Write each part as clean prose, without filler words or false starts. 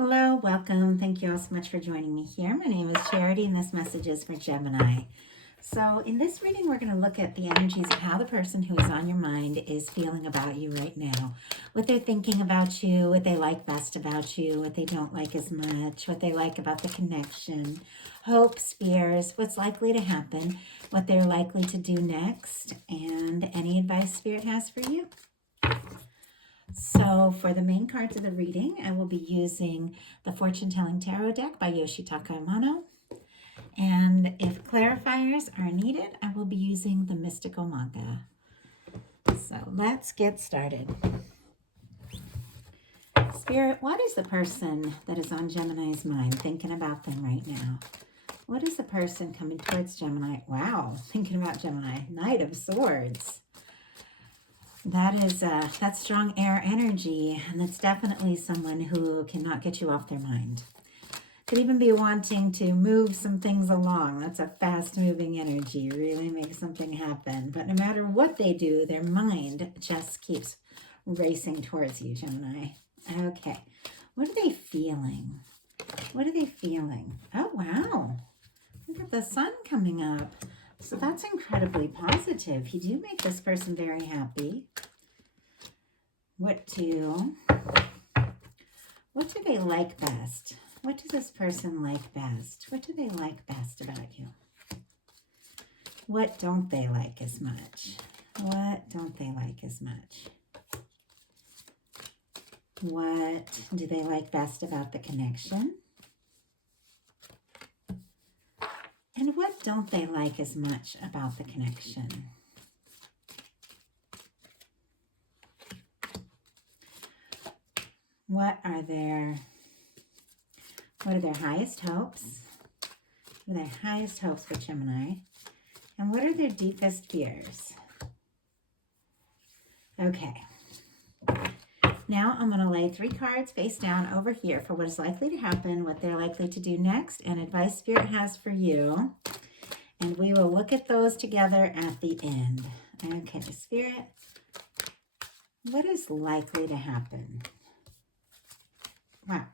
Hello, welcome. Thank you all so much for joining me here. My name is Charity and this message is for Gemini. So in this reading, we're going to look at the energies of how the person who is on your mind is feeling about you right now. What they're thinking about you, what they like best about you, what they don't like as much, what they like about the connection, hopes, fears, what's likely to happen, what they're likely to do next, and any advice Spirit has for you. So for the main cards of the reading, I will be using the Fortune Telling Tarot deck by Yoshitaka Amano. And if clarifiers are needed, I will be using the Mystical Manga. So let's get started. Spirit, what is the person that is on Gemini's mind thinking about them right now? What is the person coming towards Gemini? Wow, thinking about Gemini. Knight of Swords. That is that's strong air energy, and that's definitely someone who cannot get you off their mind. Could even be wanting to move some things along. That's a fast-moving energy, really make something happen. But no matter what they do, their mind just keeps racing towards you, Gemini. Okay, what are they feeling? What are they feeling? Oh, wow. Look at the sun coming up. So that's incredibly positive. You do make this person very happy. What do they like best? What does this person like best? What do they like best about you? What don't they like as much? What don't they like as much? What do they like best about the connection? And what don't they like as much about the connection? What are their highest hopes? What are their highest hopes for Gemini? And what are their deepest fears? Okay. Now I'm going to lay 3 cards face down over here for what is likely to happen, what they're likely to do next, and advice Spirit has for you. And we will look at those together at the end. Okay, Spirit, what is likely to happen? Wow.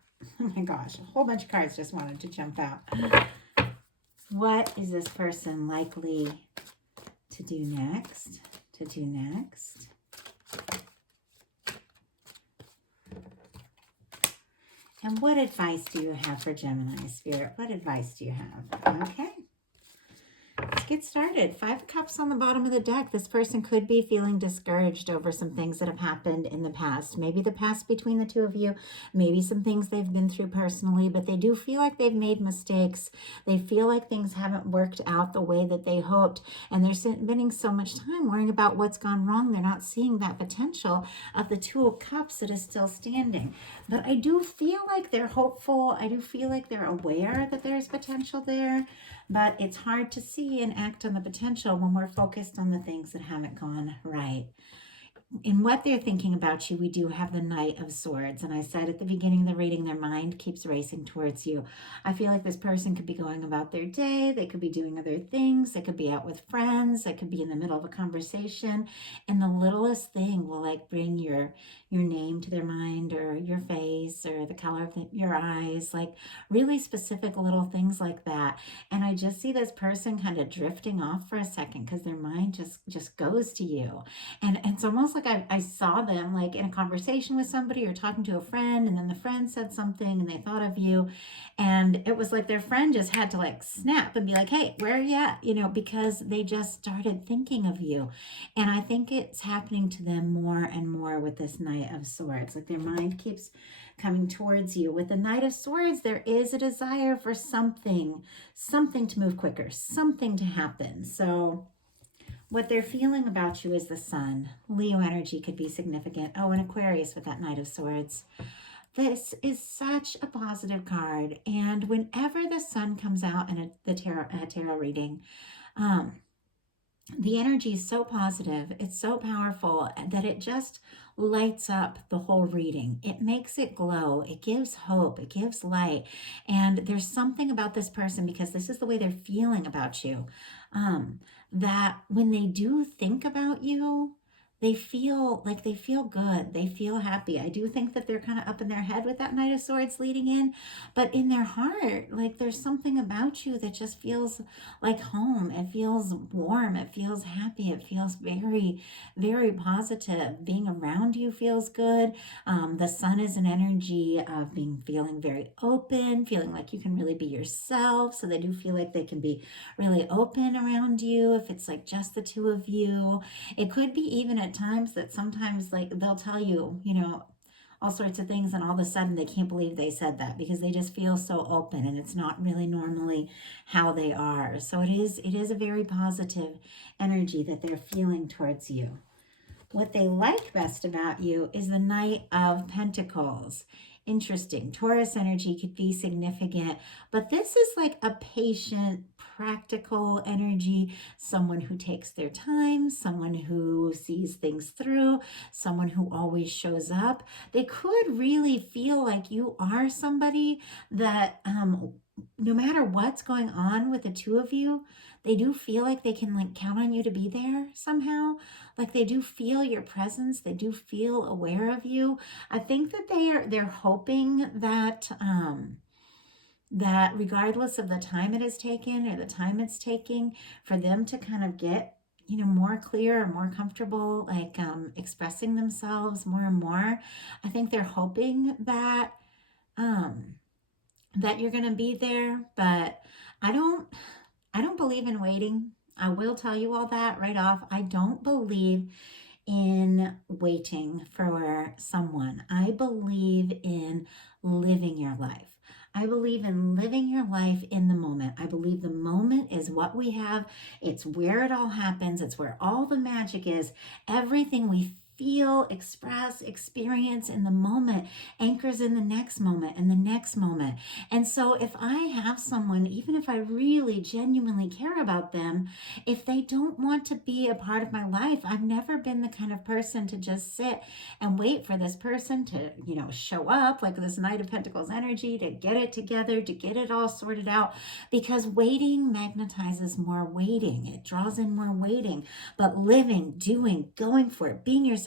Oh my gosh, a whole bunch of cards just wanted to jump out. What is this person likely to do next? And what advice do you have for Gemini, Spirit? What advice do you have? Okay. Let's get started. 5 of Cups on the bottom of the deck. This person could be feeling discouraged over some things that have happened in the past. Maybe the past between the two of you, maybe some things they've been through personally, but they do feel like they've made mistakes. They feel like things haven't worked out the way that they hoped, and they're spending so much time worrying about what's gone wrong. They're not seeing that potential of the 2 of Cups that is still standing. But I do feel like they're hopeful. I do feel like they're aware that there's potential there. But it's hard to see and act on the potential when we're focused on the things that haven't gone right. In what they're thinking about you, we do have the Knight of Swords. And I said at the beginning of the reading, their mind keeps racing towards you. I feel like this person could be going about their day. They could be doing other things. They could be out with friends. They could be in the middle of a conversation. And the littlest thing will like bring your name to their mind, or your face, or the color of your eyes, like really specific little things like that. And I just see this person kind of drifting off for a second because their mind just goes to you. And it's almost like I saw them like in a conversation with somebody or talking to a friend, and then the friend said something and they thought of you, and it was like their friend just had to like snap and be like, hey, where are you at? Because they just started thinking of you. And I think it's happening to them more and more with this Knight of Swords. Like their mind keeps coming towards you. With the Knight of Swords, there is a desire for something to move quicker, something to happen. So what they're feeling about you is the Sun. Leo energy could be significant. Oh, and Aquarius with that Knight of Swords. This is such a positive card. And whenever the Sun comes out in a tarot reading, the energy is so positive, it's so powerful that it just lights up the whole reading. It makes it glow, it gives hope, it gives light. And there's something about this person, because this is the way they're feeling about you, that when they do think about you, they feel good. They feel happy. I do think that they're kind of up in their head with that Knight of Swords leading in, but in their heart, like there's something about you that just feels like home. It feels warm. It feels happy. It feels very, very positive. Being around you feels good. The sun is an energy of feeling very open, feeling like you can really be yourself. So they do feel like they can be really open around you if it's like just the two of you. It could be even at times that sometimes like they'll tell you, all sorts of things, and all of a sudden they can't believe they said that because they just feel so open, and it's not really normally how they are. So it is a very positive energy that they're feeling towards you. What they like best about you is the Knight of Pentacles. Interesting. Taurus energy could be significant, but this is like a patient, practical energy, someone who takes their time, someone who sees things through, someone who always shows up. They could really feel like you are somebody that no matter what's going on with the two of you, they do feel like they can like count on you to be there somehow. Like they do feel your presence. They do feel aware of you. I think that they're hoping that that regardless of the time it has taken or the time it's taking for them to kind of get more clear or more comfortable, like expressing themselves more and more. I think they're hoping that that you're going to be there, but I don't believe in waiting. I will tell you all that right off. I don't believe in waiting for someone. I believe in living your life. I believe in living your life in the moment. I believe the moment is what we have. It's where it all happens. It's where all the magic is. Everything we feel, express, experience in the moment anchors in the next moment and the next moment. And so if I have someone, even if I really genuinely care about them, if they don't want to be a part of my life, I've never been the kind of person to just sit and wait for this person to, show up like this Knight of Pentacles energy, to get it together, to get it all sorted out, because waiting magnetizes more waiting. It draws in more waiting. But living, doing, going for it, being yourself,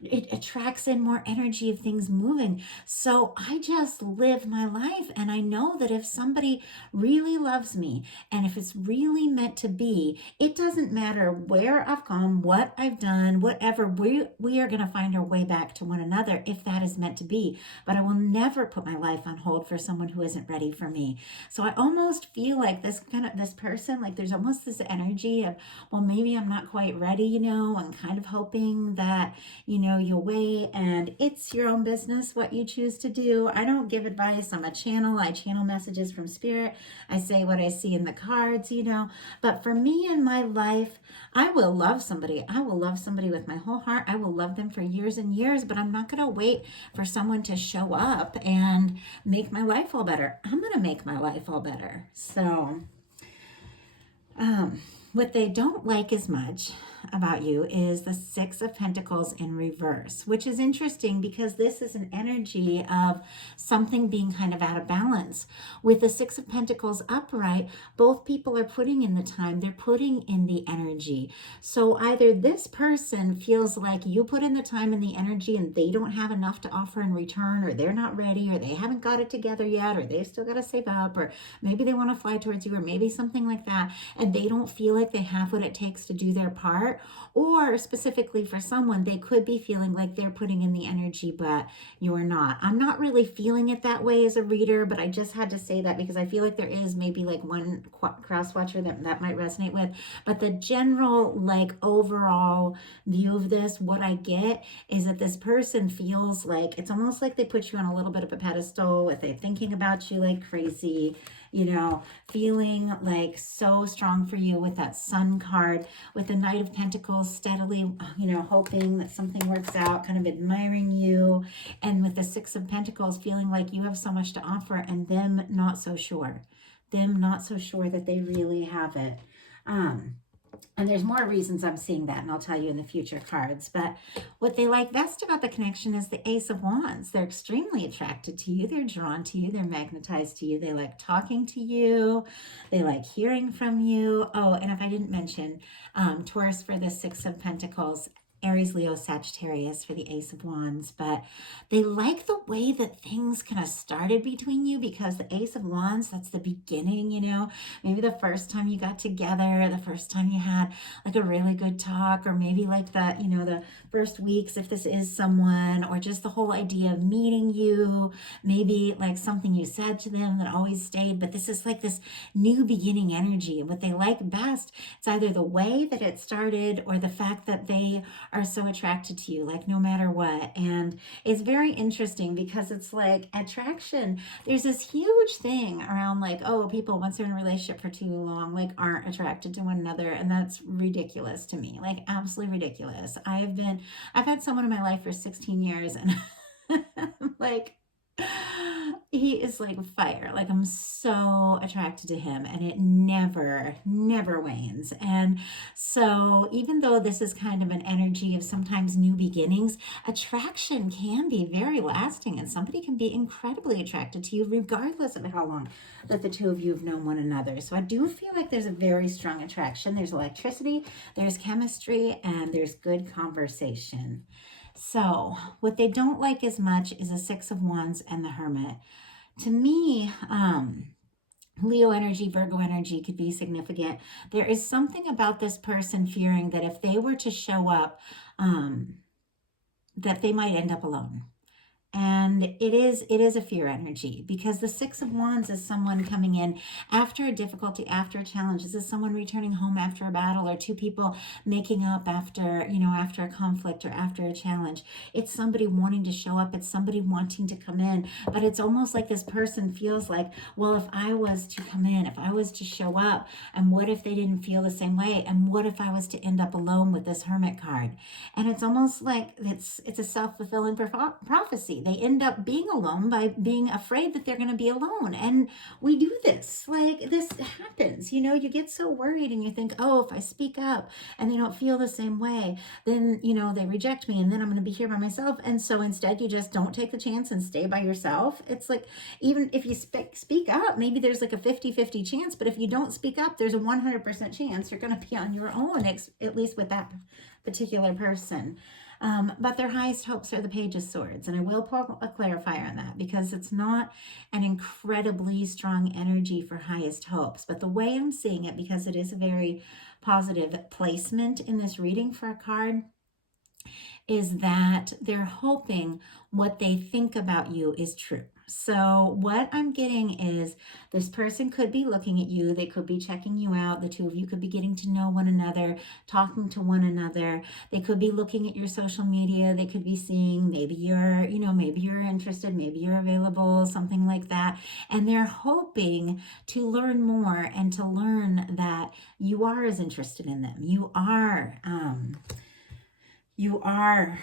it attracts in more energy of things moving. So I just live my life, and I know that if somebody really loves me and if it's really meant to be, it doesn't matter where I've gone, what I've done, whatever, we are going to find our way back to one another if that is meant to be. But I will never put my life on hold for someone who isn't ready for me. So I almost feel like this person, like there's almost this energy of, well, maybe I'm not quite ready, I'm kind of hoping that you'll wait, and it's your own business what you choose to do. I don't give advice. I'm a channel. I channel messages from spirit. I say what I see in the cards, but for me in my life, I will love somebody. I will love somebody with my whole heart. I will love them for years and years, but I'm not going to wait for someone to show up and make my life all better. I'm going to make my life all better. So, what they don't like as much about you is the Six of Pentacles in reverse, which is interesting because this is an energy of something being kind of out of balance. With the Six of Pentacles upright, both people are putting in the time, they're putting in the energy. So either this person feels like you put in the time and the energy and they don't have enough to offer in return, or they're not ready, or they haven't got it together yet, or they've still got to save up, or maybe they want to fly towards you, or maybe something like that, and they don't feel like they have what it takes to do their part. Or specifically for someone, they could be feeling like they're putting in the energy, but you're not. I'm not really feeling it that way as a reader, but I just had to say that because I feel like there is maybe like one cross watcher that might resonate with. But the general, like overall view of this, what I get is that this person feels like it's almost like they put you on a little bit of a pedestal, with they thinking about you like crazy, feeling like so strong for you with that Sun card, with the Knight of Pentacles steadily, hoping that something works out, kind of admiring you, and with the Six of Pentacles feeling like you have so much to offer, and them not so sure that they really have it. And there's more reasons I'm seeing that, and I'll tell you in the future cards. But what they like best about the connection is the Ace of Wands. They're extremely attracted to you. They're drawn to you. They're magnetized to you. They like talking to you. They like hearing from you. Oh, and if I didn't mention, Taurus for the Six of Pentacles, Aries, Leo, Sagittarius for the Ace of Wands, but they like the way that things kind of started between you, because the Ace of Wands, that's the beginning, you know, maybe the first time you got together, the first time you had like a really good talk, or maybe like the, you know, the first weeks, if this is someone, or just the whole idea of meeting you, maybe like something you said to them that always stayed, but this is like this new beginning energy. And what they like best, it's either the way that it started or the fact that they are so attracted to you, like no matter what. And it's very interesting because it's like attraction. There's this huge thing around like, oh, people once they're in a relationship for too long, like aren't attracted to one another. And that's ridiculous to me, like absolutely ridiculous. I've had someone in my life for 16 years and like, he is like fire. Like I'm so attracted to him, and it never wanes. And so even though this is kind of an energy of sometimes new beginnings, attraction can be very lasting, and somebody can be incredibly attracted to you regardless of how long that the two of you have known one another. So I do feel like there's a very strong attraction. There's electricity, there's chemistry, and there's good conversation. So what they don't like as much is the Six of Wands and the Hermit. To me, Leo energy, Virgo energy could be significant. There is something about this person fearing that if they were to show up, that they might end up alone. And it is a fear energy, because the Six of Wands is someone coming in after a difficulty, after a challenge. This is someone returning home after a battle, or two people making up after, you know, after a conflict or after a challenge. It's somebody wanting to show up. It's somebody wanting to come in. But it's almost like this person feels like, well, if I was to come in, if I was to show up, and what if they didn't feel the same way? And what if I was to end up alone with this Hermit card? And it's almost like it's a self-fulfilling prophecy. They end up being alone by being afraid that they're going to be alone. And we do this, like this happens, you know, you get so worried and you think, oh, if I speak up and they don't feel the same way, then, you know, they reject me and then I'm going to be here by myself. And so instead you just don't take the chance and stay by yourself. It's like, even if you speak up, maybe there's like a 50-50 chance, but if you don't speak up, there's a 100% chance you're going to be on your own, at least with that particular person. But their highest hopes are the Page of Swords. And I will put a clarifier on that, because it's not an incredibly strong energy for highest hopes. But the way I'm seeing it, because it is a very positive placement in this reading for a card, is that they're hoping what they think about you is true. So what I'm getting is this person could be looking at you. They could be checking you out. The two of you could be getting to know one another, talking to one another. They could be looking at your social media. They could be seeing maybe you're, you know, maybe you're interested, maybe you're available, something like that. And they're hoping to learn more and to learn that you are as interested in them. You are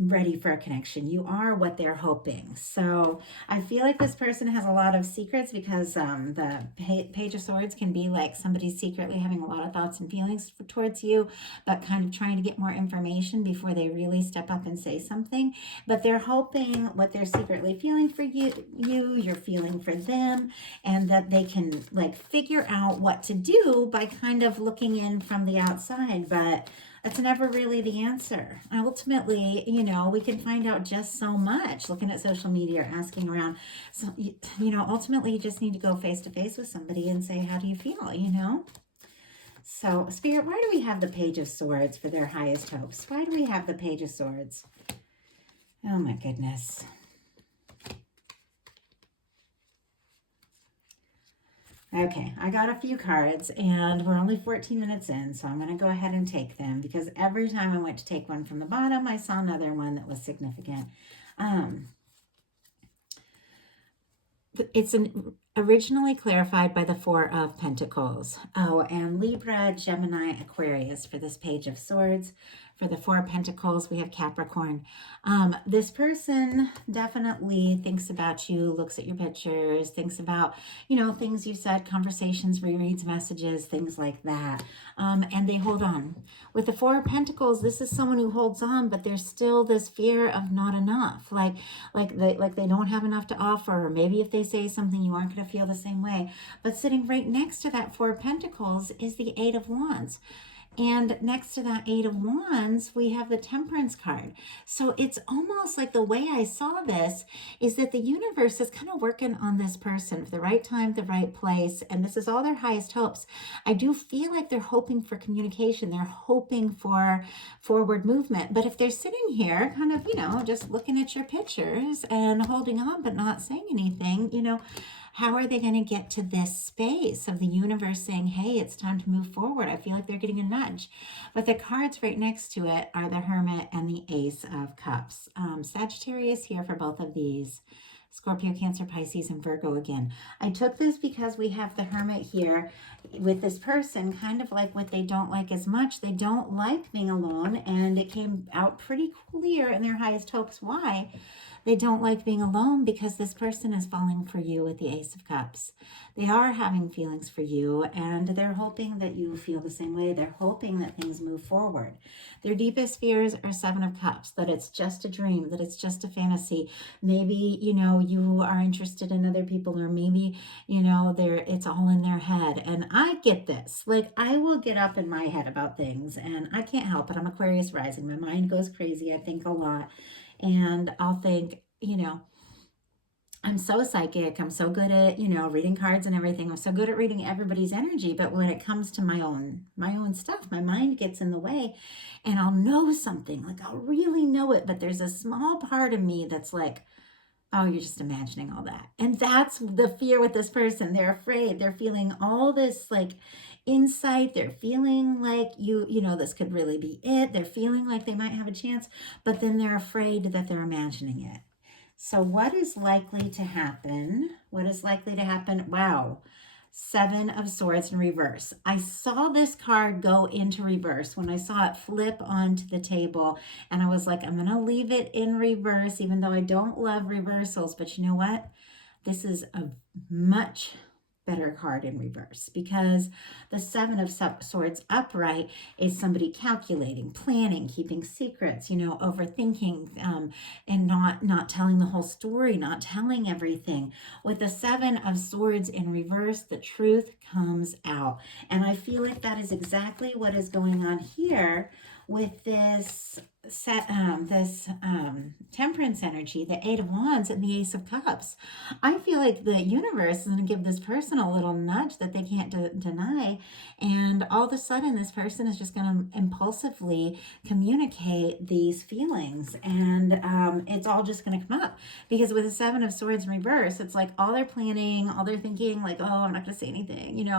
ready for a connection. You are what they're hoping. So I feel like this person has a lot of secrets, because the Page of Swords can be like somebody secretly having a lot of thoughts and feelings towards you, but kind of trying to get more information before they really step up and say something. But they're hoping what they're secretly feeling for you're feeling for them, and that they can like figure out what to do by kind of looking in from the outside. But that's never really the answer. Ultimately, you know, we can find out just so much looking at social media or asking around. So, you know, ultimately you just need to go face to face with somebody and say, how do you feel, you know? So, Spirit, why do we have the Page of Swords for their highest hopes? Why do we have the Page of Swords? Oh, my goodness. Okay, I got a few cards, and we're only 14 minutes in, so I'm going to go ahead and take them, because every time I went to take one from the bottom, I saw another one that was significant. It's originally clarified by the Four of Pentacles. Oh, and Libra, Gemini, Aquarius for this Page of Swords. For the Four of Pentacles, we have Capricorn. This person definitely thinks about you, looks at your pictures, thinks about, you know, things you said, conversations, rereads messages, things like that. And they hold on. With the Four of Pentacles, this is someone who holds on, but there's still this fear of not enough. Like they don't have enough to offer. Or maybe if they say something, you aren't going to feel the same way. But sitting right next to that Four of Pentacles is the Eight of Wands. And next to that Eight of Wands, we have the Temperance card. So it's almost like the way I saw this is that the universe is kind of working on this person for the right time, the right place. And this is all their highest hopes. I do feel like they're hoping for communication. They're hoping for forward movement. But if they're sitting here kind of, just looking at your pictures and holding on but not saying anything, how are they going to get to this space of the universe saying, hey, it's time to move forward? I feel like they're getting a nudge. But the cards right next to it are the Hermit and the Ace of Cups. Sagittarius here for both of these. Scorpio, Cancer, Pisces, and Virgo again. I took this because we have the Hermit here with this person, kind of like what they don't like as much. They don't like being alone, and it came out pretty clear in their highest hopes why. They don't like being alone because this person is falling for you with the Ace of Cups. They are having feelings for you, and they're hoping that you feel the same way. They're hoping that things move forward. Their deepest fears are Seven of Cups, that it's just a dream, that it's just a fantasy. Maybe, you are interested in other people, or maybe, it's all in their head. And I get this. Like, I will get up in my head about things, and I can't help it. I'm Aquarius rising. My mind goes crazy. I think a lot. And I'll think, I'm so psychic. I'm so good at, reading cards and everything. I'm so good at reading everybody's energy. But when it comes to my own stuff, my mind gets in the way, and I'll know something, like I'll really know it. But there's a small part of me that's like, oh, you're just imagining all that. And that's the fear with this person. They're afraid. They're feeling all this like insight. They're feeling like this could really be it. They're feeling like they might have a chance, but then they're afraid that they're imagining it. So what is likely to happen? What is likely to happen? Wow. Seven of Swords in reverse. I saw this card go into reverse when I saw it flip onto the table, and I was like, I'm going to leave it in reverse, even though I don't love reversals. But you know what? This is a much better card in reverse, because the Seven of Swords upright is somebody calculating, planning, keeping secrets, overthinking, and not telling the whole story, not telling everything. With the Seven of Swords in reverse, the truth comes out. And I feel like that is exactly what is going on here with this Temperance energy, the Eight of Wands and the Ace of Cups. I feel like the universe is going to give this person a little nudge that they can't deny, and all of a sudden this person is just going to impulsively communicate these feelings, and it's all just going to come up. Because with the Seven of Swords in reverse, it's like all they're planning, all they're thinking, like, oh, I'm not going to say anything,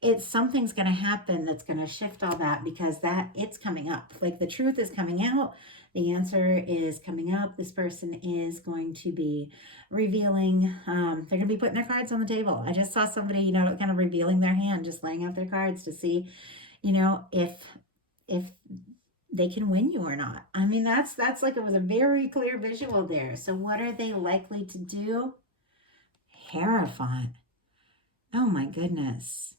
it's something's going to happen that's going to shift all that, because it's coming up. Like, the truth is coming out. The answer is coming up. This person is going to be revealing. They're going to be putting their cards on the table. I just saw somebody, kind of revealing their hand, just laying out their cards to see, if they can win you or not. I mean, that's like, it was a very clear visual there. So what are they likely to do? Hierophant. Oh my goodness.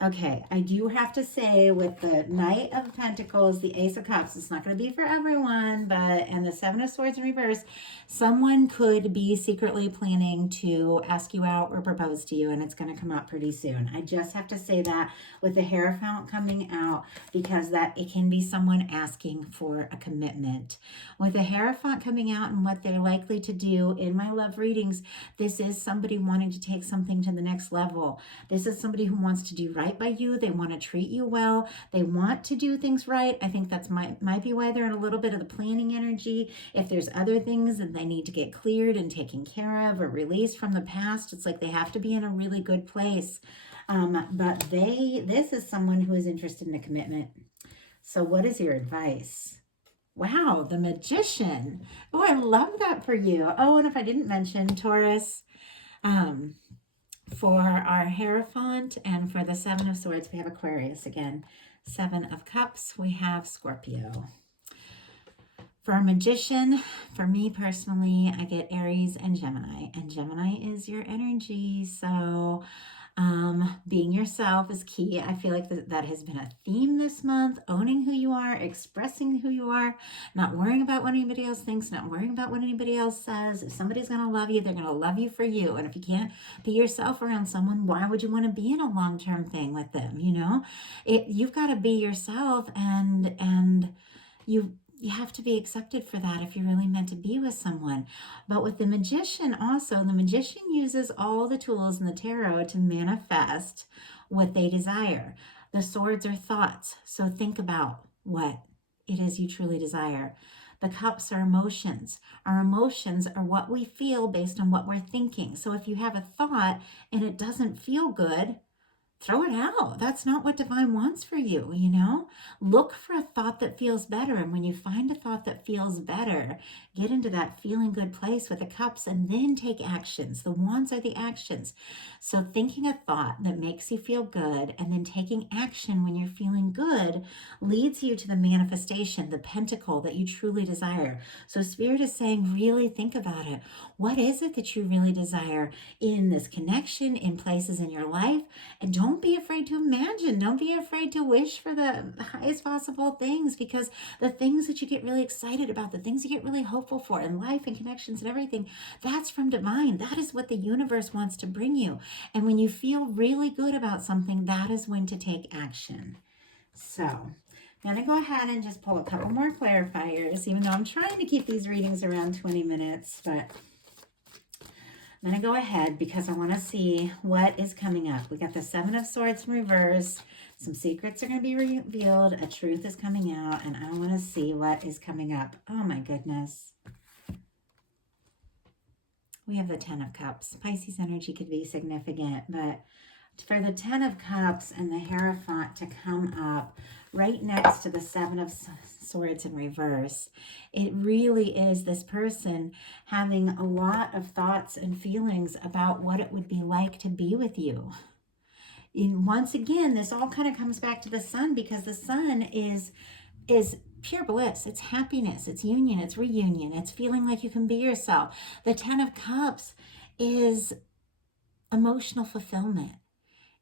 Okay, I do have to say, with the Knight of Pentacles, the Ace of Cups, it's not going to be for everyone, and the Seven of Swords in reverse, someone could be secretly planning to ask you out or propose to you, and it's going to come out pretty soon. I just have to say that with the Hierophant coming out, because that it can be someone asking for a commitment. With the Hierophant coming out and what they're likely to do in my love readings, this is somebody wanting to take something to the next level. This is somebody who wants to do right by you. They want to treat you well. They want to do things right. I think that's might be why they're in a little bit of the planning energy. If there's other things that they need to get cleared and taken care of or released from the past, it's like they have to be in a really good place. But this is someone who is interested in a commitment. So what is your advice? Wow, the Magician. Oh, I love that for you. Oh, and if I didn't mention Taurus, for our Hierophant, and for the Seven of Swords, we have Aquarius again. Seven of Cups, we have Scorpio. For a Magician, for me personally, I get Aries and Gemini. And Gemini is your energy. So Being yourself is key. I feel like that has been a theme this month. Owning who you are, expressing who you are, not worrying about what anybody else thinks, not worrying about what anybody else says. If somebody's going to love you, they're going to love you for you. And if you can't be yourself around someone, why would you want to be in a long-term thing with them? You've got to be yourself, and you have to be accepted for that if you're really meant to be with someone. But with the magician also, the magician uses all the tools in the tarot to manifest what they desire. The swords are thoughts, so think about what it is you truly desire. The cups are emotions. Our emotions are what we feel based on what we're thinking. So if you have a thought and it doesn't feel good, throw it out. That's not what divine wants for you, Look for a thought that feels better. And when you find a thought that feels better, get into that feeling good place with the cups and then take actions. The wands are the actions. So thinking a thought that makes you feel good and then taking action when you're feeling good leads you to the manifestation, the pentacle that you truly desire. So Spirit is saying, really think about it. What is it that you really desire in this connection, in places in your life? And don't be afraid to imagine. Don't be afraid to wish for the highest possible things, because the things that you get really excited about, the things you get really hopeful for in life and connections and everything, that's from divine. That is what the universe wants to bring you. And when you feel really good about something, that is when to take action. So I'm going to go ahead and just pull a couple more clarifiers, even though I'm trying to keep these readings around 20 minutes, but I'm going to go ahead because I want to see what is coming up. We got the Seven of Swords in reverse. Some secrets are going to be revealed. A truth is coming out, and I want to see what is coming up. Oh, my goodness. We have the Ten of Cups. Pisces energy could be significant, but for the Ten of Cups and the Hierophant to come up right next to the Seven of Swords in reverse, it really is this person having a lot of thoughts and feelings about what it would be like to be with you. And once again, this all kind of comes back to the sun, because the sun is pure bliss. It's happiness, it's union, it's reunion, it's feeling like you can be yourself. The Ten of Cups is emotional fulfillment.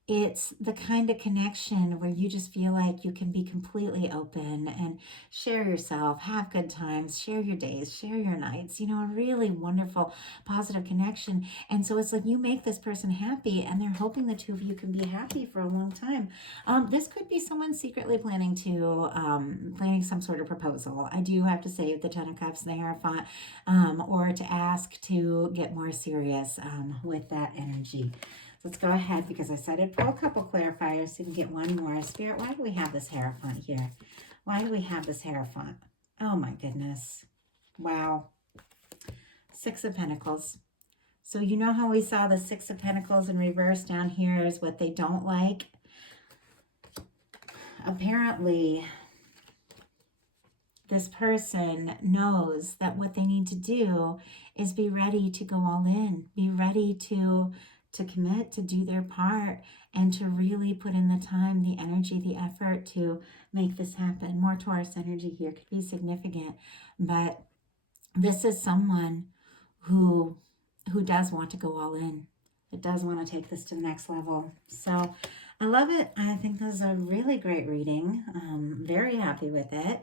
It's the kind of connection where you just feel like you can be completely open and share yourself, have good times, share your days, share your nights, a really wonderful, positive connection. And so it's like you make this person happy, and they're hoping the two of you can be happy for a long time. This could be someone secretly planning some sort of proposal. I do have to say, with the Ten of Cups and the Hierophant, or to ask to get more serious with that energy. Let's go ahead, because I said I'd pull a couple clarifiers so you can get one more. Spirit, why do we have this Hierophant here? Why do we have this Hierophant? Oh my goodness. Wow. Six of Pentacles. So you know how we saw the Six of Pentacles in reverse down here is what they don't like? Apparently, this person knows that what they need to do is be ready to go all in. Be ready to commit, to do their part, and to really put in the time, the energy, the effort to make this happen. More Taurus energy here could be significant, but this is someone who does want to go all in. It does want to take this to the next level. So I love it. I think this is a really great reading. Very happy with it.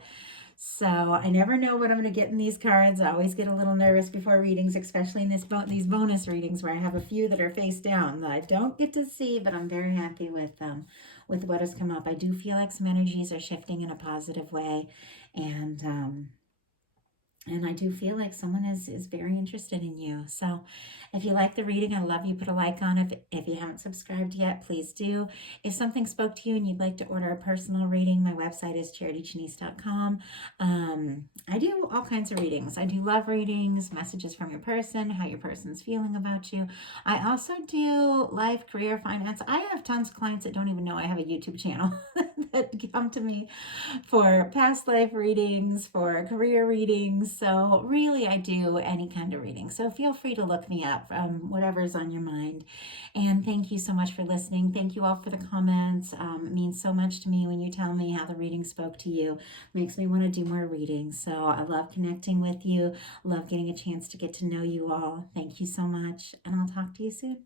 So I never know what I'm going to get in these cards. I always get a little nervous before readings, especially in these bonus readings where I have a few that are face down that I don't get to see, but I'm very happy with what has come up. I do feel like some energies are shifting in a positive way, and I do feel like someone is very interested in you. So if you like the reading, I love you. Put a like on it. If you haven't subscribed yet, please do. If something spoke to you and you'd like to order a personal reading, my website is charitychinese.com. I do all kinds of readings. I do love readings, messages from your person, how your person's feeling about you. I also do life, career, finance. I have tons of clients that don't even know I have a YouTube channel that come to me for past life readings, for career readings. So really, I do any kind of reading. So feel free to look me up from whatever's on your mind. And thank you so much for listening. Thank you all for the comments. It means so much to me when you tell me how the reading spoke to you. It makes me want to do more readings. So I love connecting with you. Love getting a chance to get to know you all. Thank you so much. And I'll talk to you soon.